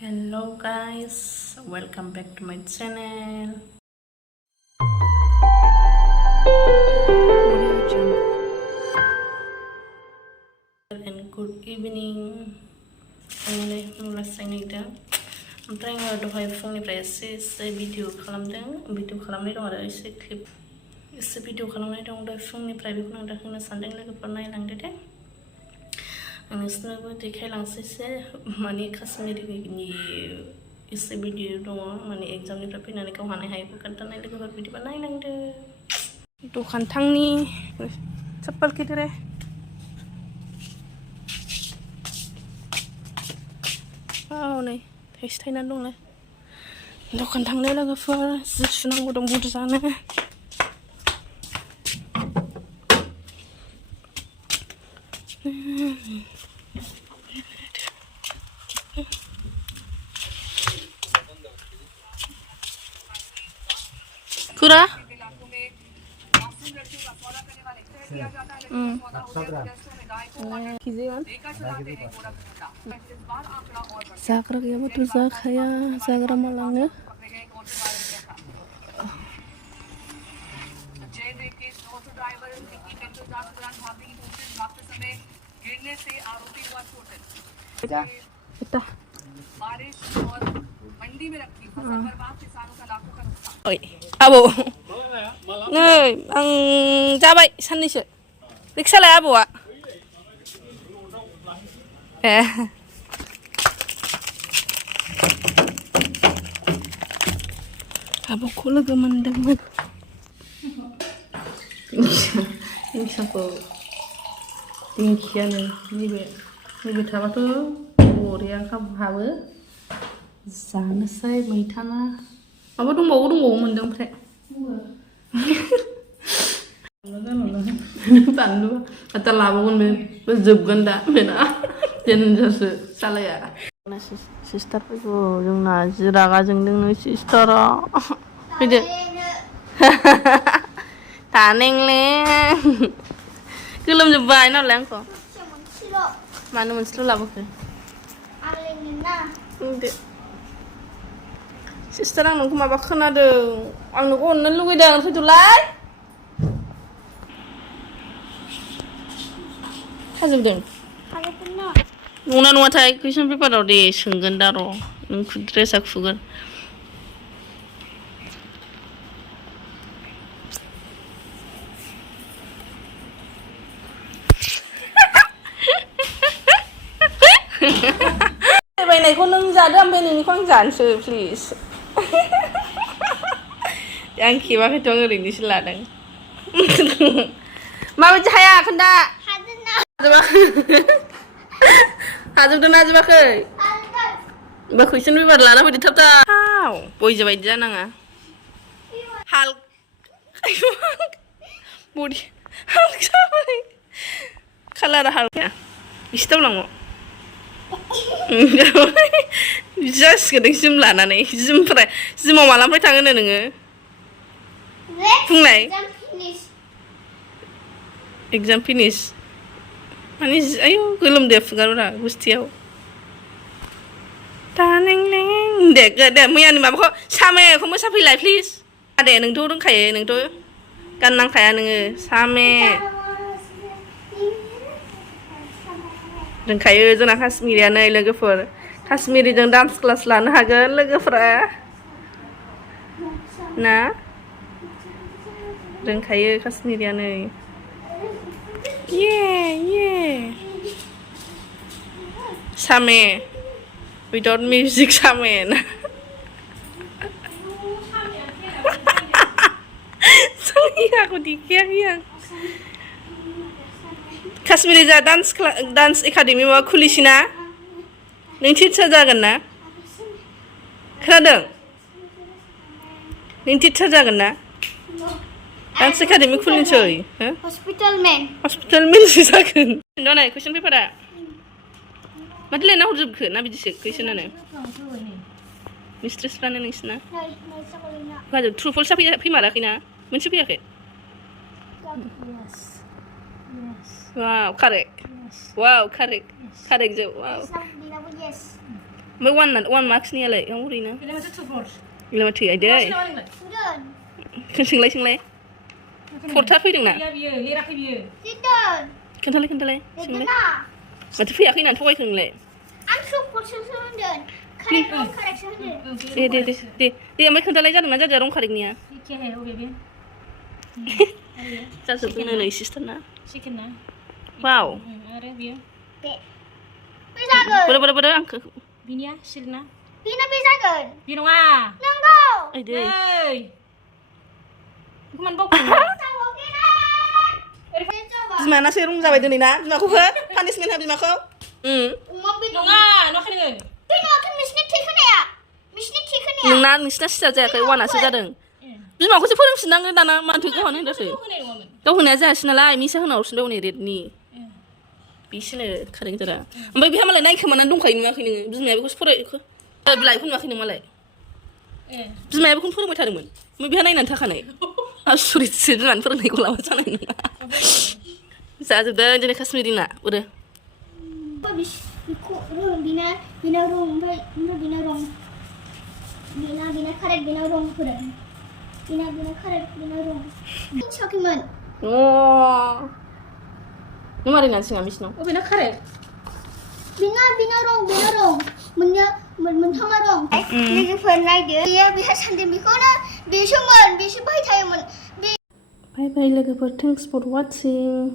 Hello guys, welcome back to my channel. And good evening. आङो मुला सायनायदों ओमफ्राय आङो दहाय फुंनिफ्राय एसे भिडिअ खालामनाय दं आरो एसे भिडिअ खालामनाय दं दहाय फुंनिफ्राय बेखौनो आं दा होनो सानदों लोगोफोर नायलांदो दे आं नोंसोरनोबो देखायलांसै एसे माने काश्मीरनि एसे भिडिअ दङ माने एग्जामनिफ्राय फैनानै गाव हानाय हायैखौ खोन्थानाय लोगोफोर बिदिबा नायलांदो दखान थांनि चप्पल किधर है नै थाइसे थाइनानै दंलाय दखान थांनो लोगोफोर जि सुनांगौ दं बुरजानो कुरा जाग्रा गैयाबाथ' जाखाया जाग्रा मालाङो आबौ नै आं जाबाय साननैसो रिक्सा लाया आबौआ ए आबौखौ लोगो मोनदोंमोन दिंखियाखौ दिंखियानो नैबे थाबाथ' बरिया हाबो जानोसै मैथा ना माबा दंबावो मोनदों ओमफ्राय बानलु आदा लाबावगोन बे जोबगोन दा बेना देनजारसो सालाया सिस्टारफोरखौ जोंना जि रागा जोंदोंनो सिस्टारा फैदो थानेंले गोलोमजोब्बाय नालाय आंखौ मानो मोनसेल' लाबोखो बुंदो सिस्टार आं नोंखौ माबा खोनादों आं नोंखौ अननो लुगैदों फैदोलाय खाजोबदों नङा नङाथाय कुइसन पेपाराव दे सोंगोन दा र' नों ड्रेसा खुगोन बायनायखौ नों जादो ओमफ्राय नोंनिखौ आं जानोसै प्लिज आं खेबाखैथ' आं ओरैनोसो लादों माबायदि हाया खोन्था हाजोबदों ना जोबाखै होमबा कुइसन पेपार लाना फैदो थाब बयजो बायदि जानाङा हाल्क बडि हाल्क जाबाय कालारा हाल्क एसे दावलाङो जासिगोन जिम लानानै जिमाव मालानिफ्राय थाङोनो नोङो बुंनाय एग्जाम फिनिश माने आयौ गोलोमदैया फुगारोब्रा गुस्थियाव दे मैयानि माबाखौ सामेखौ मोसाफैलाय प्लिज दे नोंथ' रोंखायो नोंथ' गाननांखाया नोङो सामे रोंखायो जोंना काश्मिरियानो लोगोफोर काश्मिरिजों डान्स क्लास लानो हागोन लोगोफोरा ना रोंखायो काश्मिरियानो ये सामे without music सामे ना aku dikira yang काश्मिरि जा डान्स एकाडेमि माबा खुलिसिना नों टिचार जागोन ना खोनादों नों टिचार जागोन ना डान्स एकाडेमि खुलिनोसै हस्पिटालमेनसो जागोन नाय कुइसन पेपारा माथो लिरना हरजोबखो ना बिदिसो कुइसनानो मिस्ट्रेसफ्रानो नोंसिना ट्रु फल्सआ फैमाराखैना मोनसे फैयाखै Wow, correct. Yes. Wow, correct. Yes. Correct, Joe. Wow. ओमफ्राय वान मार्क्सनियालाय आं ओरैनो इला माथो आइदै सोंलाय फरथा फैदोंना खोन्थालाय सोंलाय माथो फैयाखै होननानै थगायखो नोंलाय आं सुपरसोसो होनदों कारेक्ट रं कारेक्टसो होनदों दे ओमफ्राय खोन्थालाय जादोंना जादिया रं कारेक्टनिया जाजोबगोन नै सिस्टारना वाव आरो बियो बे जागोन बोरो आंखो बिनिया सिलना बिना बे जागोन बे नङा नंगौ आइदै बेखौ मानो बावखो बिमानासो रं जाबाय दिनै ना बिमाखौ हो पानिसमेन्ट हो बिमाखौ नङा नखाय नोङो बे नङाथ' नोंसिनि थिक होनाया नोंसिना सिटार जायाखै वानासो जादों बिमाखौसो फोरोंफिननांगोन दाना मानोथो गावहानो होनदोंसो गाव होनाया जायासै नालाय मिसा होना हरफिनदों हनै रेडनि बिसोनो कारेक्टारा ओमफ्राय बेहा मालाय नायखोमानानै दंखायो नुवाखै नोङो बिमाया बेखौसो फरायखो बिलाइखौ नुवाखै नों मालाय बिमाया बेखौनो फोरोंबाय थादोंमोन ओमफ्राय बेहा नायनानै थाखानाय आसुरितसो बिमानि फोरोंनायखौ लाबा जानाय नङा जाजोबदों दिनै काश्मिरिना बोरो बिना रं ओमफ्राय बिना रं बिना कारेक्ट बिना रं फोरों बिना कारेक्ट बिना रं मिथियाखैमोन नों मारै नानै सिङा मिसिनाव बिना कारेक्ट बिना रं मोनथामा रं लोगोफोर नायदो बेहा सानदों बेखौनो बेसो बाहाय थायोमोन बाय लोगोफोर थेंक्स फर वाचिं